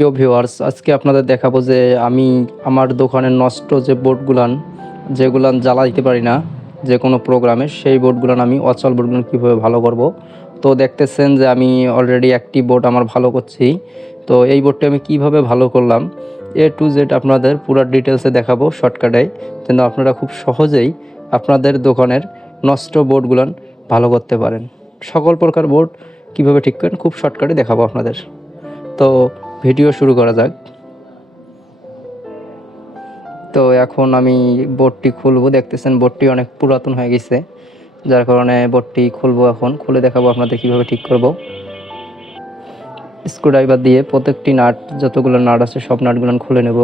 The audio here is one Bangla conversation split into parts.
প্রিয় ভিউয়ার্স, আজকে আপনাদের দেখাবো যে আমি আমার দোকানের নষ্ট যে বোর্ডগুলান যেগুলান জ্বালাইতে পারি না যে কোনো প্রোগ্রামে, সেই বোর্ডগুলান আমি অচল বোর্ডগুলো কীভাবে ভালো করব। তো দেখতেছেন যে আমি অলরেডি একটি বোর্ড আমার ভালো করছি। তো এই বোর্ডটি আমি কিভাবে ভালো করলাম A to Z আপনাদের পুরো ডিটেলসে দেখাবো শর্টকাটে, যেন আপনারা খুব সহজেই আপনাদের দোকানের নষ্ট বোর্ডগুলান ভালো করতে পারেন। সকল প্রকার বোর্ড কিভাবে ঠিক করেন খুব শর্টকাটে দেখাবো আপনাদের। তো ভিডিও শুরু করা যাক। তো এখন আমি বোর্ডটি খুলবো। দেখতেছেন বোর্ডটি অনেক পুরাতন হয়ে গেছে, যার কারণে বোর্ডটি খুলবো। এখন খুলে দেখাবো আপনাদের কিভাবে ঠিক করব। স্ক্রুড্রাইভার দিয়ে প্রত্যেকটি নাট, যতগুলো নাট আছে সব নাটগুলো খুলে নেব।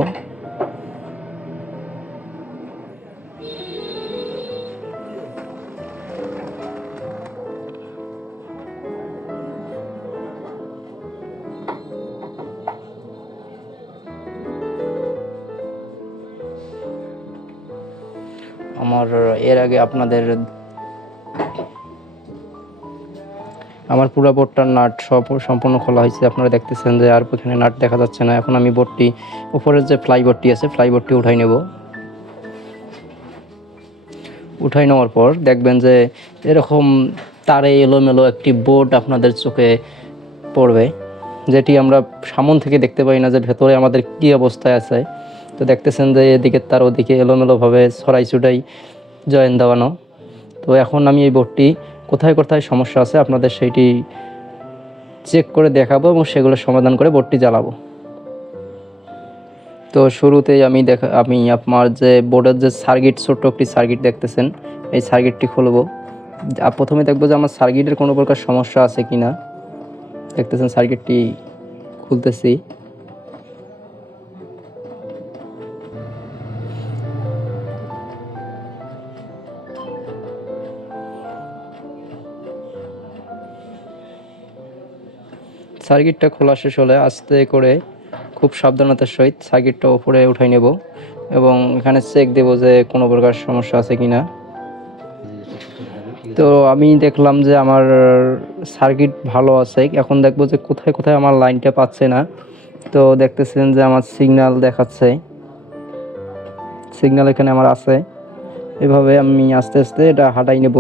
আমার এর আগে আপনাদের আমার পুরো বোর্ডটার নাট সম্পূর্ণ খোলা হয়েছে। আপনারা দেখতেছেন যে আর এখানে নাট দেখা যাচ্ছে না। এখন আমি বোর্ডটি, উপরের যে ফ্লাইবোর্ডটি আছে, ফ্লাইবোর্ডটি উঠাই নেব। উঠাই নেওয়ার পর দেখবেন যে এরকম তারে এলোমেলো একটি বোর্ড আপনাদের চোখে পড়বে, যেটি আমরা সামন থেকে দেখতে পাই না যে ভেতরে আমাদের কী অবস্থায় আছে। তো দেখতেছেন যে এদিকে তার ওদিকে এলোমেলোভাবে ছড়াই ছুটাই জয়েন দেওয়ানো। তো এখন আমি এই বোর্ডটি কোথায় কোথায় সমস্যা আছে আপনাদের সেইটি চেক করে দেখাবো এবং সেগুলো সমাধান করে বোর্ডটি জ্বালাবো। তো শুরুতেই আমি আপনার যে বোর্ডের যে সার্কিট, ছোট্ট একটি সার্কিট দেখতেছেন, এই সার্কিটটি খুলব। প্রথমে দেখবো যে আমার সার্কিটের কোনো প্রকার সমস্যা আছে কি না। দেখতেছেন সার্কিটটি খুলতেছি। সার্কিটটা খোলা শেষ হলে আস্তে করে খুব সাবধানতার সহিত সার্কিটটা উপরে উঠাই নেব এবং এখানে চেক দেব যে কোনো প্রকার সমস্যা আছে কি না। তো আমি দেখলাম যে আমার সার্কিট ভালো আছে। এখন দেখবো যে কোথায় কোথায় আমার লাইনটা পাচ্ছে না। তো দেখতেছেন যে আমার সিগন্যাল দেখাচ্ছে, সিগন্যাল এখানে আমার আছে। এভাবে আমি আস্তে আস্তে এটা হাঁটাই নেব।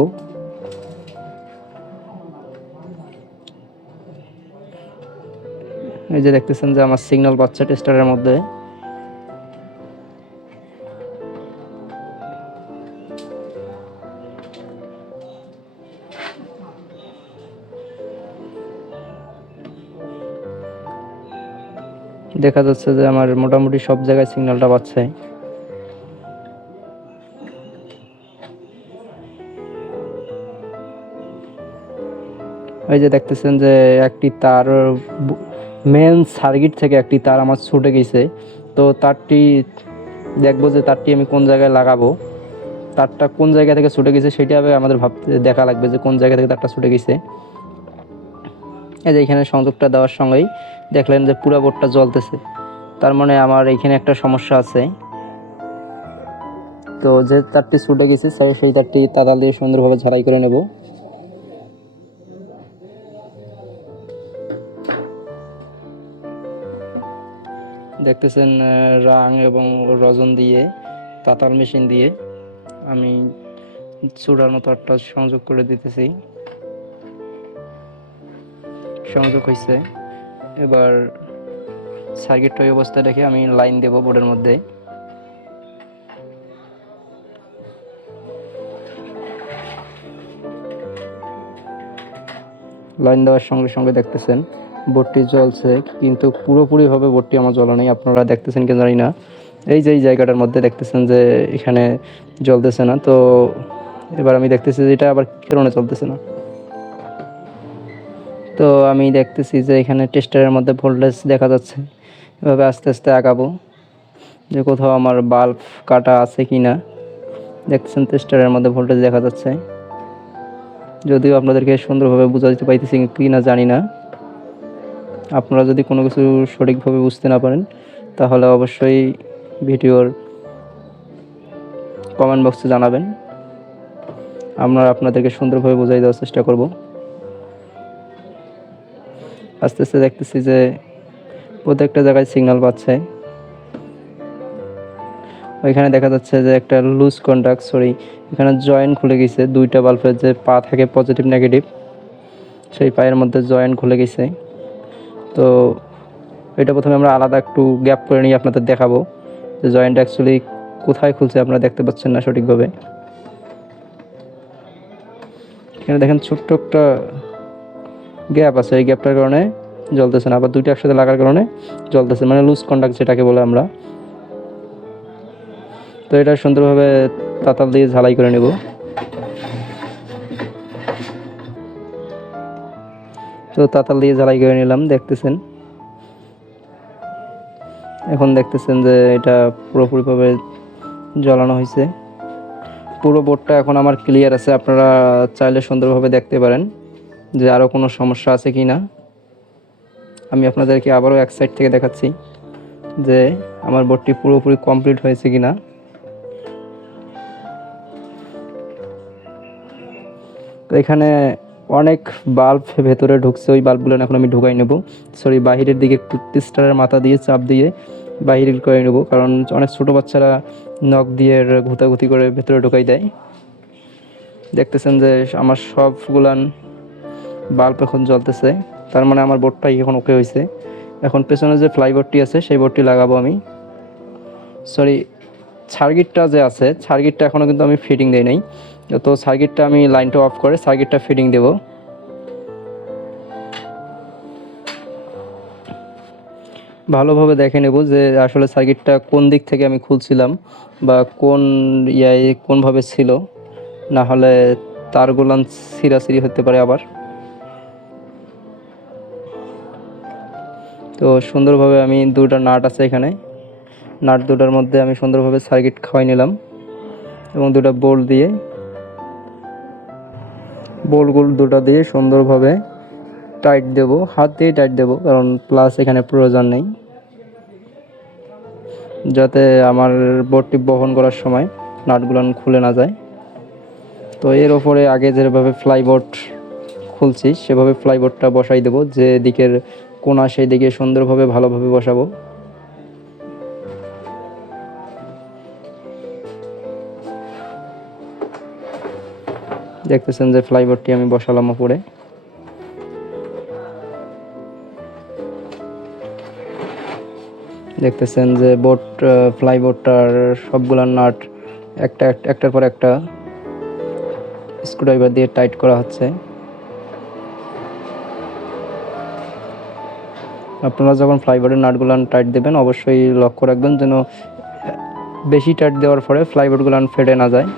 এই যে দেখতেছেন যে আমার সিগন্যাল পাচ্ছে টেস্টারের মধ্যে। দেখা যাচ্ছে যে আমার মোটামুটি সব জায়গায় সিগন্যালটা পাচ্ছে। এই যে দেখতেছেন যে একটি তার, মেন সার্কিট থেকে একটি তার আমার ছুটে গেছে। তো তারটি দেখবো যে তারটি আমি কোন জায়গায় লাগাবো। তারটা কোন জায়গা থেকে ছুটে গেছে সেটা আমাদের দেখা লাগবে যে কোন জায়গা থেকে তারটা ছুটে গেছে। এই যে এখানে সংযোগটা দেওয়ার সঙ্গেই দেখলেন যে পুরো বোর্ডটা জ্বলতেছে, তার মানে আমার এখানে একটা সমস্যা আছে। তো যে তারটি ছুটে গেছে সেই তারটি তাতাল দিয়ে সুন্দরভাবে ঝালাই করে নেব। দেখতেছেন রাং এবং রজন দিয়ে, তাতাল মেশিন দিয়ে আমি চূড়ার মতো একটা সংযোগ করে দিতেছি। সংযোগ হয়েছে। এবার সার্কিটটা এই অবস্থায় রেখে আমি লাইন দেব বোর্ডের মধ্যে। লাইন দেওয়ার সঙ্গে সঙ্গে দেখতেছেন বোর্ডটি জ্বলছে, কিন্তু পুরোপুরিভাবে বোর্ডটি আমার জ্বলা নেই। আপনারা দেখতেছেন কি জানি না, এই যে এই জায়গাটার মধ্যে দেখতেছেন যে এখানে জ্বলতেছে না। তো এবার আমি দেখতেছি যে এটা আবার কি কারণে চলতেছে না। তো আমি দেখতেছি যে এখানে টেস্টারের মধ্যে ভোল্টেজ দেখা যাচ্ছে। এভাবে আস্তে আস্তে আগাবো যে কোথাও আমার বাল্ব কাটা আছে কি না। দেখতেছেন টেস্টারের মধ্যে ভোল্টেজ দেখা যাচ্ছে, যদিও আপনাদেরকে সুন্দরভাবে বুঝাতে পাইতেছি কি না জানি না। আপনারা যদি কোনো কিছু সঠিকভাবে বুঝতে না পারেন তাহলে অবশ্যই ভিডিওর কমেন্ট বক্সে জানাবেন। আমরা আপনাদেরকে সুন্দরভাবে বোঝাই দেওয়ার চেষ্টা করব। আস্তে আস্তে দেখতেছি যে প্রত্যেকটা জায়গায় সিগন্যাল পাচ্ছে। ওইখানে দেখা যাচ্ছে যে একটা লুজ কন্টাক্ট, এখানে জয়েন্ট খুলে গেছে, দুইটা বাল্বের যে পা থাকে পজিটিভ নেগেটিভ, সেই পায়ের মধ্যে জয়েন্ট খুলে গেছে। তো এটা প্রথমে আমরা আলাদা একটু গ্যাপ করে নিয়ে আপনাদের দেখাবো যে জয়েন্ট অ্যাকচুয়ালি কোথায় খুলছে, আপনারা দেখতে পাচ্ছেন না সঠিকভাবে। এখানে দেখেন ছোট্ট একটা গ্যাপ আছে, এই গ্যাপটার কারণে জ্বলতেছে না, আবার দুইটা একসাথে লাগার কারণে জ্বলতেছে, মানে লুজ কন্টাক্ট যেটাকে বলে আমরা। তো এটা সুন্দরভাবে তাতাল দিয়ে ঝালাই করে নেব। তো তাতাল দিয়ে ঝালাই করে নিলাম, দেখতেছেন। এখন দেখতেছেন যে এটা পুরোপুরিভাবে জ্বালানো হয়েছে। পুরো বোর্ডটা এখন আমার ক্লিয়ার আছে, আপনারা চাইলে সুন্দরভাবে দেখতে পারেন যে আরও কোনো সমস্যা আছে কি না। আমি আপনাদেরকে আবারও এক সাইড থেকে দেখাচ্ছি যে আমার বোর্ডটি পুরোপুরি কমপ্লিট হয়েছে কি না। তো এখানে অনেক বাল্ব ভেতরে ঢুকছে, ওই বাল্বগুলো এখন আমি ঢুকাই নেব। বাহিরের দিকে স্টারের মাথা দিয়ে চাপ দিয়ে বাহির করে নেব, কারণ অনেক ছোটো বাচ্চারা নখ দিয়ে ঘুতাঘুতি করে ভেতরে ঢুকাই দেয়। দেখতেছেন যে আমার সবগুলান বাল্ব এখন জ্বলতেছে, তার মানে আমার বোর্ডটাই এখন ওকে হয়েছে। এখন পেছনে যে ফ্লাইবোর্ডটি আছে সেই বোর্ডটি লাগাবো আমি। সার্কিটটা যে আছে, সার্কিটটা এখনও কিন্তু আমি ফিটিং দেই নাই। তো সার্কিটটা আমি লাইনটা অফ করে সার্কিটটা ফিটিং দেব। ভালোভাবে দেখে নেব যে আসলে সার্কিটটা কোন দিক থেকে আমি খুলছিলাম বা কোনভাবে ছিল, না হলে তারগুলান ছিঁড়াছিঁড়ি হতে পারে আবার। তো সুন্দরভাবে আমি দুটা নাট আছে এখানে, নাট দুটার মধ্যে আমি সুন্দরভাবে সার্কিট খাওয়াই নিলাম এবং দুটা বোল্টগুলো দুটা দিয়ে সুন্দরভাবে টাইট দেব, হাত দিয়ে টাইট দেব, কারণ প্লাস এখানে প্রয়োজন নেই, যাতে আমার বোর্ডটি বহন করার সময় নাটগুলো খুলে না যায়। তো এর ওপরে আগে যেভাবে ফ্লাইবোর্ড খুলছি সেভাবে ফ্লাইবোর্ডটা বসাই দেব, যে দিকের কোণা সেই দিকে সুন্দরভাবে ভালোভাবে বসাবো। দেখতেছেন যে ফ্লাইবোর্ডটি আমি বসালাম উপরে। দেখতেছেন যে ফ্লাইবোর্ডটার সবগুলা নাট একটার পর একটা স্ক্রুড্রাইভার দিয়ে টাইট করা হচ্ছে। আপনারা যখন ফ্লাইবোর্ডের নাটগুলো টাইট দেবেন অবশ্যই লক্ষ্য রাখবেন যেন বেশি টাইট দেওয়ার ফলে ফ্লাইবোর্ডগুলো ফেটে না যায়।